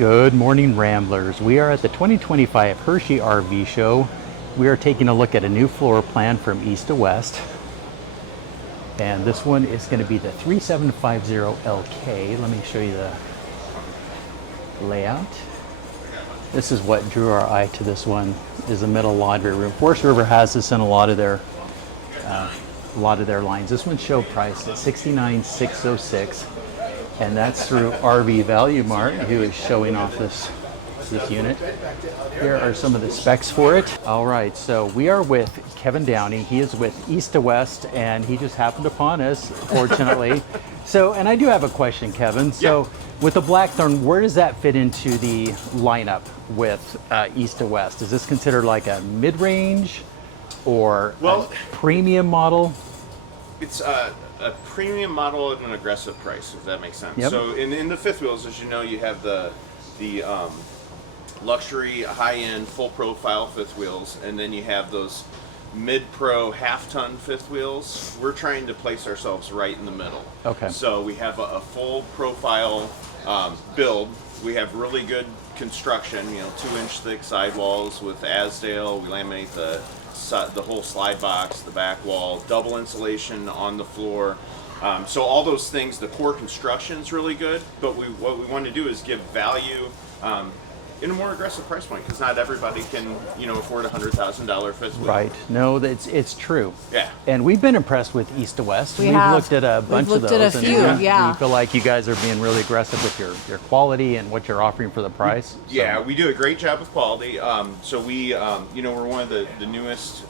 Good morning, Ramblers. We are at the 2025 Hershey RV Show. We are taking a look at a new floor plan from east to west. And this one is going to be the 3750LK. Let me show you the layout. This is what drew our eye to this one, is the middle laundry room. Forest River has this in a lot of their lines. This one's show priced at $69,606. And that's through RV Value Mart, who is showing off this unit. Here are some of the specs for it. All right, so we are with Kevin Downey. He is with East to West, and he just happened upon us, fortunately. So, and I do have a question, Kevin. So, with the Blackthorn, where does that fit into the lineup with East to West? Is this considered like a mid-range or a premium model? It's a premium model at an aggressive price, if that makes sense. Yep. So in the fifth wheels, as you know, you have the luxury, high-end, full-profile fifth wheels, and then you have those mid-pro half-ton fifth wheels. We're trying to place ourselves right in the middle. Okay. So we have a full-profile build. We have really good construction, 2-inch thick sidewalls with Asdale. We laminate the whole slide box, the back wall, double insulation on the floor. So all those things, the core construction is really good, but what we want to do is give value in a more aggressive price point, because not everybody can, afford a $100,000 fifth wheel. Right. No, it's true. Yeah. And we've been impressed with East to West. We've looked at a bunch of those. We've looked at a few, We feel like you guys are being really aggressive with your quality and what you're offering for the price. Yeah, we do a great job with quality. So we, we're one of the newest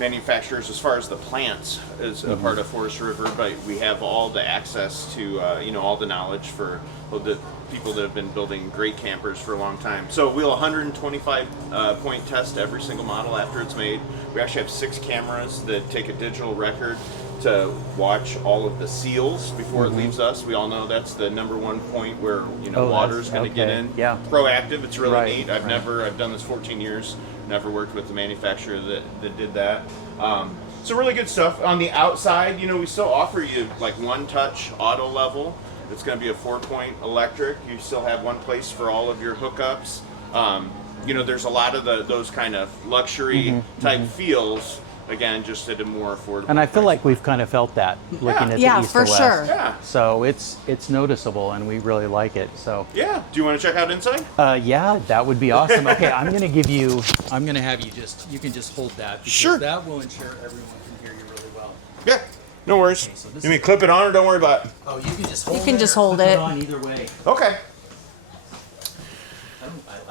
manufacturers as far as the plants is a part of Forest River, but we have all the access to, all the knowledge for the people that have been building great campers for a long time. So we'll 125 point test every single model after it's made. We actually have 6 cameras that take a digital record to watch all of the seals before it leaves us. We all know that's the #1 point where water's going to get in. Yeah. Proactive. It's really neat. I've done this 14 years. Never worked with the manufacturer that did that. So really good stuff. On the outside, we still offer you like one-touch auto level. It's going to be a 4-point electric. You still have one place for all of your hookups. There's a lot of those kind of luxury type feels. Again, just at a more affordable. And I feel like we've kind of felt that looking at the East to West. Sure. Yeah. So it's noticeable, and we really like it. So yeah. Do you want to check out inside? Yeah, that would be awesome. Okay, I'm going to have you you can just hold that, because that will ensure everyone can hear you really well. Yeah. No worries. Okay, so you mean clip it on, or don't worry about it? Oh, you can just hold it. You can just hold it on either way. Okay.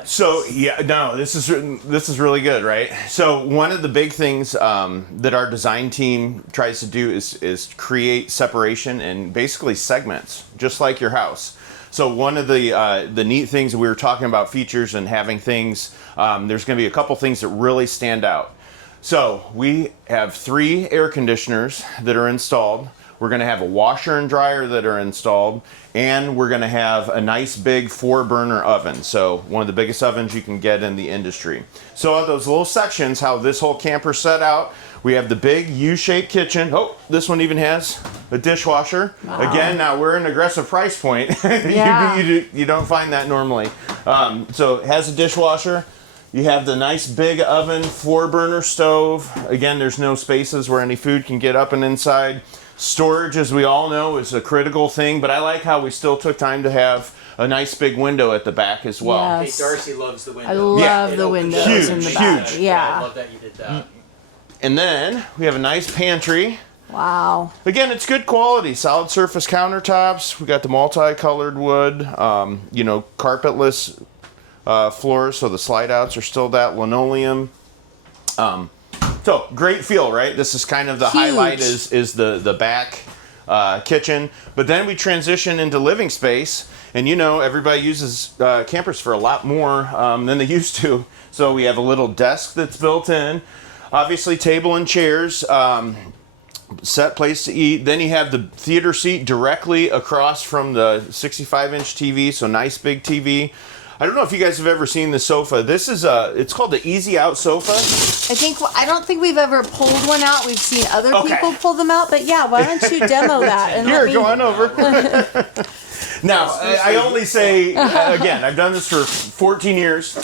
So this is really good, right? So one of the big things that our design team tries to do is create separation and basically segments, just like your house. So one of the neat things that we were talking about, features and having things, there's going to be a couple things that really stand out. So we have 3 air conditioners that are installed. We're going to have a washer and dryer that are installed, and we're going to have a nice big 4-burner oven. So one of the biggest ovens you can get in the industry. So on those little sections, how this whole camper's set out, we have the big U-shaped kitchen. Oh, this one even has a dishwasher. Wow. Again, now we're an aggressive price point. You don't find that normally. So it has a dishwasher. You have the nice big oven, 4-burner stove. Again, there's no spaces where any food can get up and inside. Storage, as we all know, is a critical thing, but I like how we still took time to have a nice big window at the back as well. Yes. Hey, Darcy loves the window. I love the windows in the back. Huge. Yeah. I love that you did that. And then we have a nice pantry. Wow. Again, it's good quality. Solid surface countertops. We got the multicolored wood, carpetless floors, so the slide outs are still that linoleum. So great feel, right? This is kind of the highlight is the back kitchen. But then we transition into living space, and everybody uses campers for a lot more than they used to. So we have a little desk that's built in, obviously table and chairs, set place to eat. Then you have the theater seat directly across from the 65-inch TV, so nice big TV. I don't know if you guys have ever seen the sofa. This is it's called the Easy Out sofa. I don't think we've ever pulled one out. We've seen other people pull them out, but yeah, why don't you demo that? And Here, go on over. Now, I only say, again, I've done this for 14 years,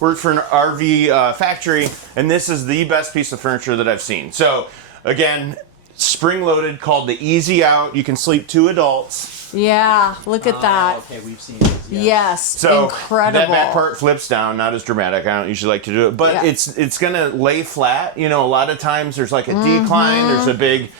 worked for an RV factory, and this is the best piece of furniture that I've seen. So, again, spring-loaded, called the Easy Out. You can sleep 2 adults. Yeah, look at that. Okay, we've seen this. Yeah. Yes, So incredible. that back part flips down, not as dramatic. I don't usually like to do it, but Yeah. it's gonna lay flat. You know, a lot of times there's like a decline. There's a big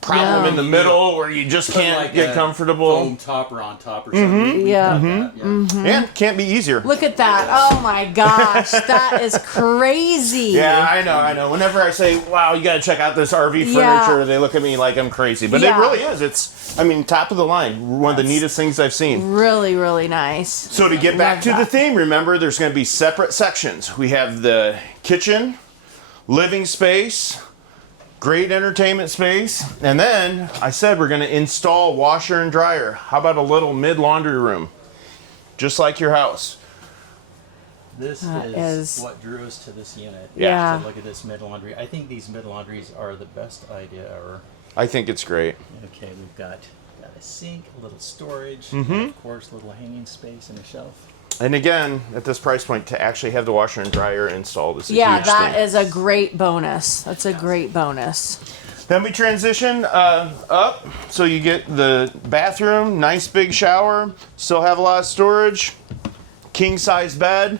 problem in the middle where you just can't like get a comfortable. Foam topper on top or something. Yeah. And can't be easier. Look at that. Oh my gosh, that is crazy. Yeah, I know. Whenever I say, wow, you got to check out this RV Yeah. furniture, they look at me like I'm crazy. But Yeah. it really is. It's, I mean, top of the line. One of the neatest things I've seen. Really, really nice. So to get back to the theme, remember, there's going to be separate sections. We have the kitchen, living space, great entertainment space, and then I said we're going to install washer and dryer. How about a little mid-laundry room? Just like your house. This is- is what drew us to this unit. Yeah. So look at this mid laundry. I think these mid laundries are the best idea ever. I think it's great. Okay, we've got a sink, a little storage, and of course, a little hanging space and a shelf. And again, at this price point, to actually have the washer and dryer installed is a Yeah, huge that thing. is a great bonus. That's a great bonus. Then we transition up, so you get the bathroom, nice big shower, still have a lot of storage, king size bed.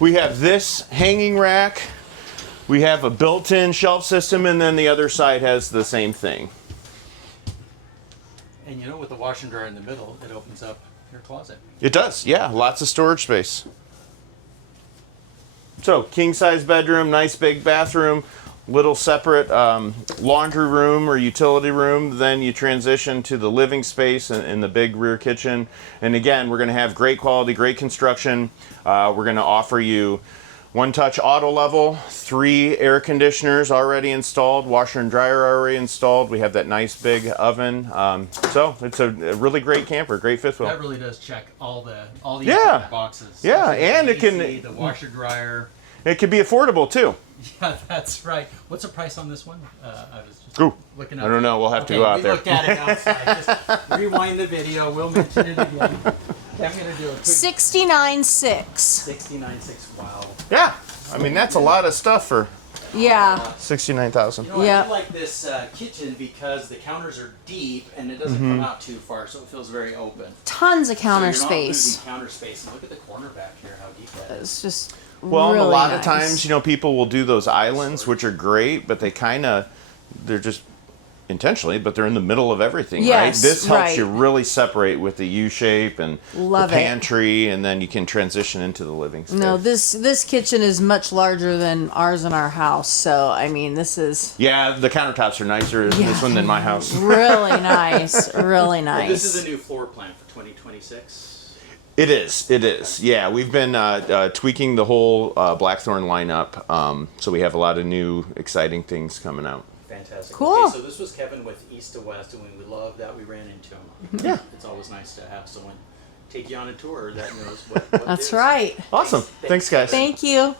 We have this hanging rack. We have a built-in shelf system, and then the other side has the same thing. And you know, with the washer and dryer in the middle, it opens up your closet. It does, yeah, lots of storage space. So, king size bedroom, nice big bathroom, little separate laundry room or utility room. Then you transition to the living space and the big rear kitchen. And again, we're going to have great quality, great construction. We're going to offer you one-touch auto level, 3 air conditioners already installed, washer and dryer already installed. We have that nice big oven. So it's a really great camper, great fifth wheel. That really does check all the Yeah. boxes. Yeah, Especially and the it can- AC, the washer dryer. It could be affordable too. Yeah, that's right. What's the price on this one? I was just Ooh, looking I up. don't know. We'll have to go out we there. looked at it outside. Just rewind the video. We'll mention it again. Okay, I'm going to do a quick 69.6. 69.6. Wow. Yeah, I mean that's a lot of stuff for Yeah. 69,000. You know, Yeah. I do like this kitchen because the counters are deep and it doesn't come out too far, so it feels very open. Tons of counter so you're space. Not losing counter space. And look at the corner back here, how deep that is. It's just Well, really a lot nice. of times, you know, people will do those islands, which are great, but they're just intentionally, but they're in the middle of everything, right? Yes, This helps right. you really separate with the U shape and Love the it. pantry, and then you can transition into the living space. No, this kitchen is much larger than ours in our house. So I mean, this is Yeah, the countertops are nicer in this one than my house. really nice. Really nice. This is a new floor plan for 2026. It is. Yeah, we've been tweaking the whole Blackthorn lineup, so we have a lot of new, exciting things coming out. Fantastic. Cool. Okay, so this was Kevin with East to West, and we love that we ran into him. Yeah. It's always nice to have someone take you on a tour that knows what it That's is. right. Awesome. Thanks, guys. Thank you.